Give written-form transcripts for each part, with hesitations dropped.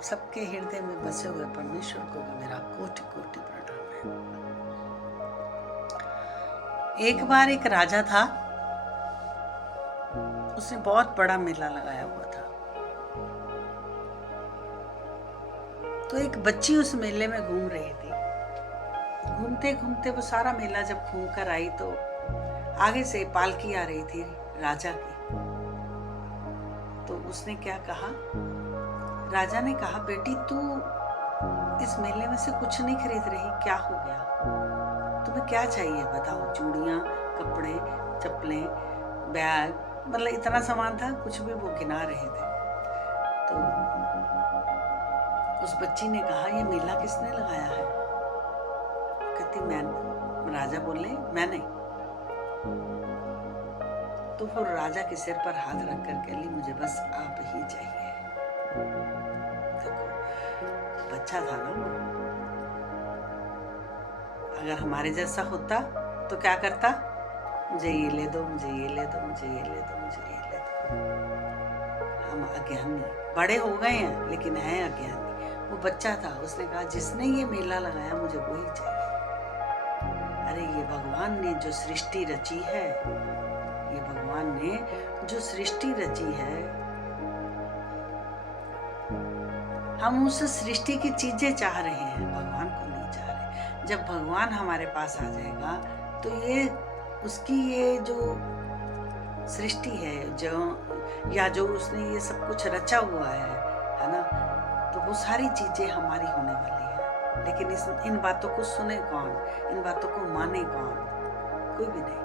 आप सबके हृदय में बसे हुए परमेश्वर को भी मेरा कोटि कोटि प्रणाम है। एक बार एक राजा था, उसने बहुत बड़ा मेला लगाया हुआ था। तो एक बच्ची उस मेले में घूम रही थी। घूमते घूमते वो सारा मेला जब घूम कर आई तो आगे से पालकी आ रही थी राजा की। तो उसने क्या कहा, राजा ने कहा, बेटी तू इस मेले में से कुछ नहीं खरीद रही, क्या हो गया? तुम्हें क्या चाहिए बताओ? चूड़ियाँ, कपड़े, चप्पलें, बैग, मतलब इतना सामान था, कुछ भी वो गिना रहे थे। तो उस बच्ची ने कहा, ये मेला किसने लगाया है? कहती मैं। राजा बोले, मैंने। तो फिर राजा के सिर पर हाथ रख कर कहली, मुझे बस आप ही चाहिए। देखो बच्चा था ना वो, अगर हमारे जैसा होता तो क्या करता? मुझे ये ले दो, मुझे ये ले दो, मुझे ये ले दो, मुझे ये ले दो। हम अज्ञानी, बड़े हो गए हैं लेकिन हैं अज्ञानी। वो बच्चा था, उसने कहा जिसने ये मेला लगाया मुझे वही चाहिए। अरे ये भगवान ने जो सृष्टि रची है, ये भगवान ने जो सृष्टि रची है, हम उस सृष्टि की चीजें चाह रहे हैं, भगवान को नहीं चाह रहे। जब भगवान हमारे पास आ जाएगा तो ये उसकी ये जो सृष्टि है, जो या जो उसने ये सब कुछ रचा हुआ है ना, तो वो सारी चीजें हमारी होने वाली है। लेकिन इन बातों को सुने कौन? इन बातों को माने कौन? कोई भी नहीं।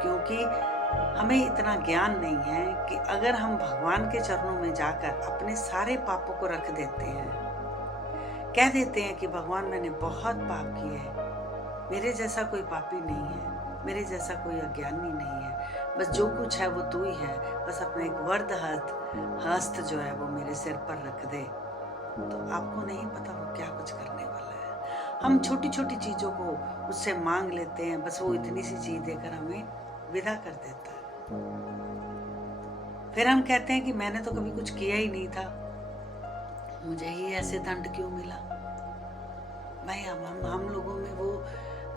क्योंकि हमें इतना ज्ञान नहीं है कि अगर हम भगवान के चरणों में जाकर अपने सारे पापों को रख देते हैं, कह देते हैं कि भगवान मैंने बहुत पाप किए हैं, मेरे जैसा कोई पापी नहीं है, मेरे जैसा कोई अज्ञानी नहीं है, बस जो कुछ है वो तू ही है, बस अपना एक वर्द हस्त जो है वो मेरे सिर पर रख दे, तो आपको नहीं पता वो क्या कुछ करने वाला है। हम छोटी छोटी चीज़ों को उससे मांग लेते हैं, बस वो इतनी सी चीज़ देकर हमें विदा कर देता है। फिर हम कहते हैं कि मैंने तो कभी कुछ किया ही नहीं था, मुझे ही ऐसे दंड क्यों मिला? भाई हम लोगों में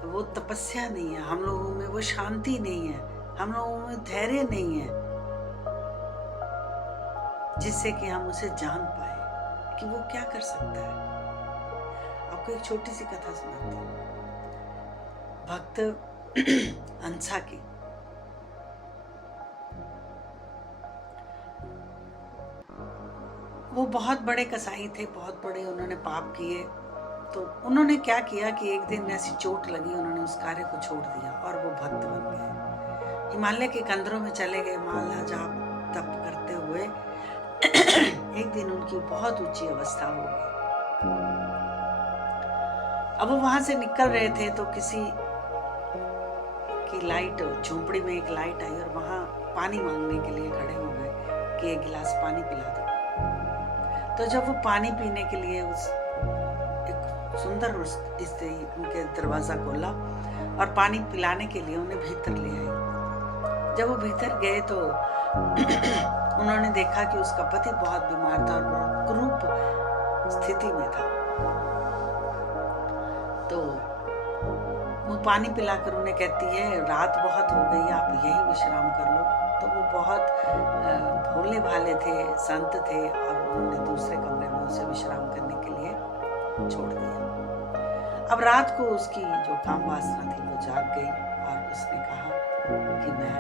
वो तपस्या नहीं है, हम लोगों में वो शांति नहीं है, हम लोगों में धैर्य नहीं है, जिससे कि हम उसे जान पाए कि वो क्या कर सकता है। आपको एक छोटी सी कथा सुनाती हूँ, भक्त अंसा की। वो बहुत बड़े कसाई थे, बहुत बड़े, उन्होंने पाप किए। तो उन्होंने क्या किया कि एक दिन ऐसी चोट लगी, उन्होंने उस कार्य को छोड़ दिया और वो भक्त बन गए। हिमालय के कंदरों में चले गए, माला जाप तप करते हुए। एक दिन उनकी बहुत ऊंची अवस्था हो गई। अब वो वहां से निकल रहे थे तो किसी की लाइट, झोंपड़ी में एक लाइट आई और वहां पानी मांगने के लिए खड़े हो गए कि एक गिलास पानी पिला दो। तो जब वो पानी पीने के लिए सुंदर स्त्री उनके दरवाजा खोला और पानी पिलाने के लिए उन्हें भीतर ले आई। जब वो भीतर गए तो उन्होंने देखा कि उसका पति बहुत बीमार था और बहुत क्रूप स्थिति में था। तो वो पानी पिलाकर उन्हें कहती है, रात बहुत हो गई, आप यही विश्राम कर लो। तो वो बहुत भोले भाले थे, संत थे, और उन्होंने दूसरे कमरे में उसे विश्राम करने के लिए छोड़ दिया। अब रात को उसकी जो काम वासना थी वो जाग गई और उसने कहा कि मैं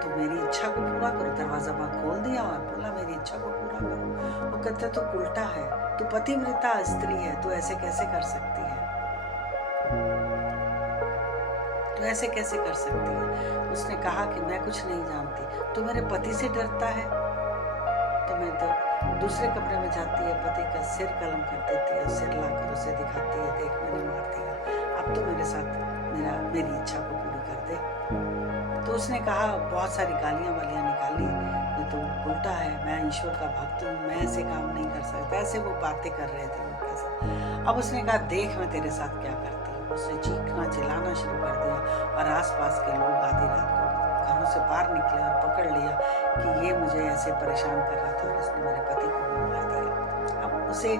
तो मेरी इच्छा को पूरा करो। दरवाजा बंद खोल दिया और बोला, मेरी इच्छा को पूरा करो। वो कहते तो उल्टा है, तू पतिव्रता स्त्री है, तू ऐसे कैसे कर सकती है? तो ऐसे कैसे कर सकती है? उसने कहा कि मैं कुछ नहीं जानती, तो मेरे पति से डरता है तो मैं तो दूसरे कमरे में जाती है, पति का सिर कलम कर देती है, सिर लाकर उसे दिखाती है, देख मैंने मार दिया, अब तो मेरे साथ मेरी इच्छा को पूरी कर दे। तो उसने कहा, बहुत सारी गालियाँ वालियाँ निकाली, ये तो उल्टा है, मैं ईश्वर का भक्त हूँ, मैं ऐसे काम नहीं कर सकता। ऐसे वो बातें कर रहे थे उनके साथ। अब उसने कहा, देख मैं तेरे साथ क्या करती हूँ। उसने चीखना चिल्लाना शुरू कर दिया और आसपास के लोग आधी रात को घरों से बाहर निकले और पकड़ लिया कि ये मुझे ऐसे परेशान कर रहा था और इसने मेरे पति को भी मार दिया। अब उसे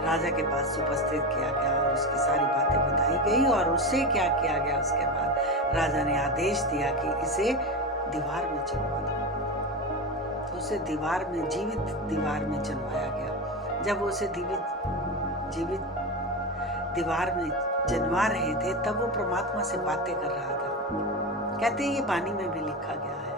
राजा के पास उपस्थित किया गया और उसकी सारी बातें बताई गई और उससे क्या किया गया। उसके बाद राजा ने आदेश दिया कि इसे दीवार में चुनवा दो। तो उसे दीवार में, जीवित दीवार में चुनवाया गया। जब उसे जीवित दीवार में चुनवा रहे थे तब वो परमात्मा से बातें कर रहा था। कहते हैं ये वाणी में भी लिखा गया है।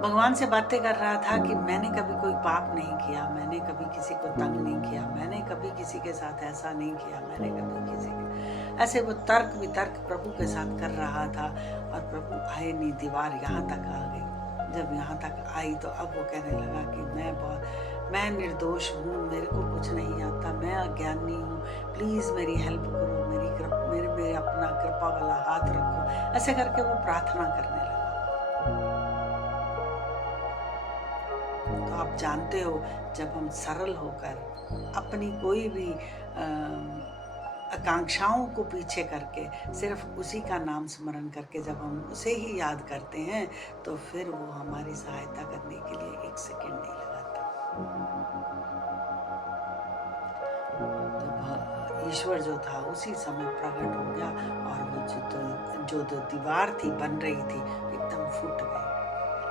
भगवान से बातें कर रहा था कि मैंने कभी कोई पाप नहीं किया, मैंने कभी किसी को तंग नहीं किया, मैंने कभी किसी के साथ ऐसा नहीं किया, मैंने कभी किसी के ऐसे वो तर्क वितर्क प्रभु के साथ कर रहा था। और प्रभु आए नहीं, दीवार यहाँ तक आ गई। जब यहाँ तक आई तो अब वो कहने लगा कि मैं निर्दोष हूँ, मेरे को कुछ नहीं आता, मैं अज्ञानी हूँ, प्लीज़ मेरी हेल्प करो, मेरे अपना कृपा वाला हाथ रखो। ऐसे करके वो प्रार्थना करने लगा। तो आप जानते हो, जब हम सरल होकर अपनी कोई भी आकांक्षाओं को पीछे करके सिर्फ उसी का नाम स्मरण करके जब हम उसे ही याद करते हैं तो फिर वो हमारी सहायता करने के लिए एक सेकंड नहीं लगाता। तो ईश्वर जो था उसी समय प्रकट हो गया और वो जो दीवार थी बन रही थी एकदम फूट गई।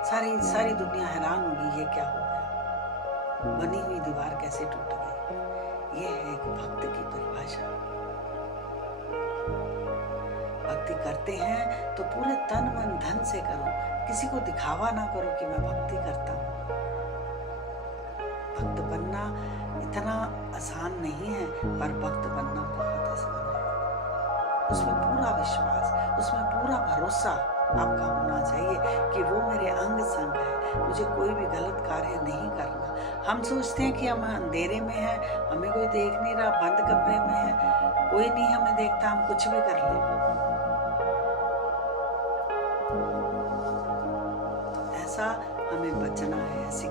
सारी दुनिया हैरान हो गई, ये क्या हो गया, बनी हुई दीवार कैसे टूट गई। ये है एक भक्त की परिभाषा। भक्ति करते हैं तो पूरे तन मन धन से करो, किसी को दिखावा ना करो कि मैं भक्ति करता हूँ। भक्त बनना इतना आसान नहीं है, पर भक्त बनना बहुत आसान है। उसमें पूरा विश्वास, उसमें पूरा भरोसा आपका होना चाहिए कि वो मेरे अंग संग है, मुझे कोई भी गलत कार्य नहीं करना। हम सोचते हैं कि हम अंधेरे में हैं, हमें कोई देख नहीं रहा, बंद कमरे में है, कोई नहीं हमें देखता, हम कुछ भी कर लें। ऐसा हमें बचना है, ऐसी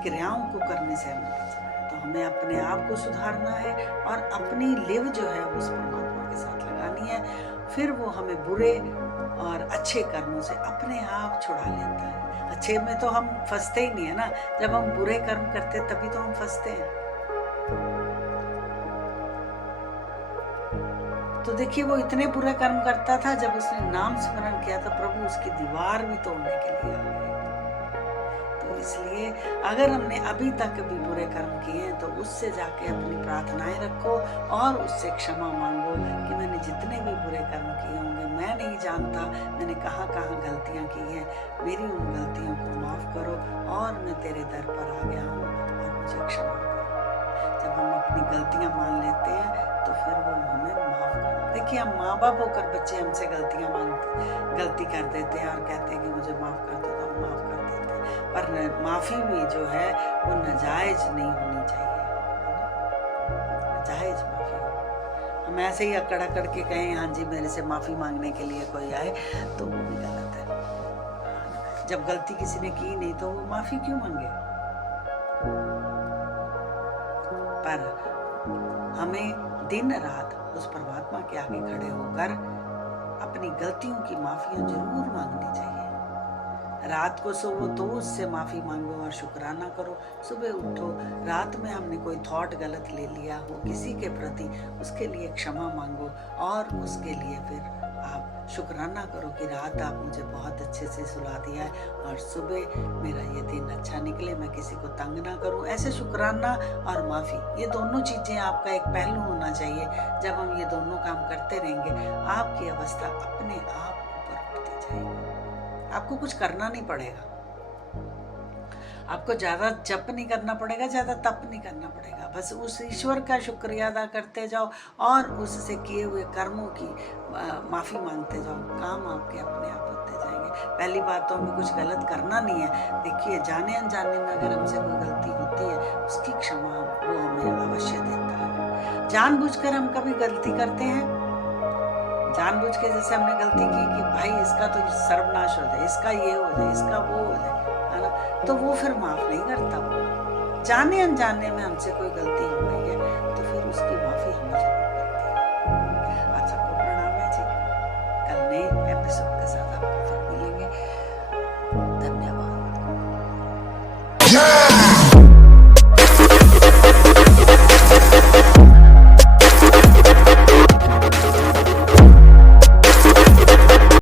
क्रियाओं को करने से हमें बचना है। तो हमें अपने आप को सुधारना है और अपनी लिव जो है उस परमात्मा के साथ लगानी है। फिर वो हमें बुरे और अच्छे कर्मों से अपने आप छुड़ा लेता है। अच्छे में तो हम फंसते ही नहीं है ना, जब हम बुरे कर्म करते तभी तो हम फंसते हैं। तो देखिए, वो इतने बुरे कर्म करता था, जब उसने नाम स्मरण किया था प्रभु उसकी दीवार भी तोड़ने के लिए आ गए। तो इसलिए अगर हमने अभी तक भी बुरे कर्म किए हैं तो उससे जाके अपनी प्रार्थनाएं रखो और उससे क्षमा मांगो कि मैंने जितने भी बुरे कर्म किए होंगे, मैं नहीं जानता मैंने कहाँ कहाँ गलतियाँ की हैं, मेरी उन गलतियों को माफ़ करो और मैं तेरे दर पर आ गया हूँ और मुझे क्षमा करो। जब हम अपनी गलतियाँ मान लेते हैं तो फिर वो हमें माफ़ कर। देखिए, हम माँ बाप होकर बच्चे हमसे गलती कर देते हैं और कहते हैं कि मुझे माफ़ कर दो, तो हम माफ़ कर देते हैं। पर माफ़ी भी जो है वो नाजायज़ नहीं होनी चाहिए, नाजायज़ माफ़ी हो। हम ऐसे ही अकड़ के कहें हाँ जी मेरे से माफ़ी मांगने के लिए कोई आए, तो वो भी गलत है। जब गलती किसी ने की नहीं तो वो माफ़ी क्यों मांगे। पर हमें दिन रात उस परमात्मा के आगे खड़े होकर अपनी गलतियों की माफियां जरूर मांगनी चाहिए। रात को सोओ तो उससे माफी मांगो और शुक्राना करो। सुबह उठो, रात में हमने कोई थॉट गलत ले लिया हो किसी के प्रति, उसके लिए क्षमा मांगो और उसके लिए फिर आप शुक्राना करो कि रात आप मुझे बहुत अच्छे से सुला दिया है और सुबह मेरा ये दिन अच्छा निकले, मैं किसी को तंग ना करूं। ऐसे शुक्राना और माफ़ी, ये दोनों चीज़ें आपका एक पहलू होना चाहिए। जब हम ये दोनों काम करते रहेंगे आपकी अवस्था अपने आप ऊपर उठती जाएगी। आपको कुछ करना नहीं पड़ेगा, आपको ज़्यादा जप नहीं करना पड़ेगा, ज़्यादा तप नहीं करना पड़ेगा। बस उस ईश्वर का शुक्रिया अदा करते जाओ और उससे किए हुए कर्मों की माफ़ी मांगते जाओ। काम आपके अपने आप होते जाएंगे। पहली बात तो हमें कुछ गलत करना नहीं है। देखिए, जाने अनजाने में अगर हमसे कोई गलती होती है उसकी क्षमा वो हमें अवश्य देता है। जानबूझकर हम कभी गलती करते हैं, जानबूझ के जैसे हमने गलती की कि भाई इसका तो सर्वनाश हो जाए, इसका ये हो जाए, इसका वो हो जाए, है ना, तो वो फिर माफ़ नहीं करता। वो जाने अनजाने में हमसे कोई गलती हो गई है तो फिर उसकी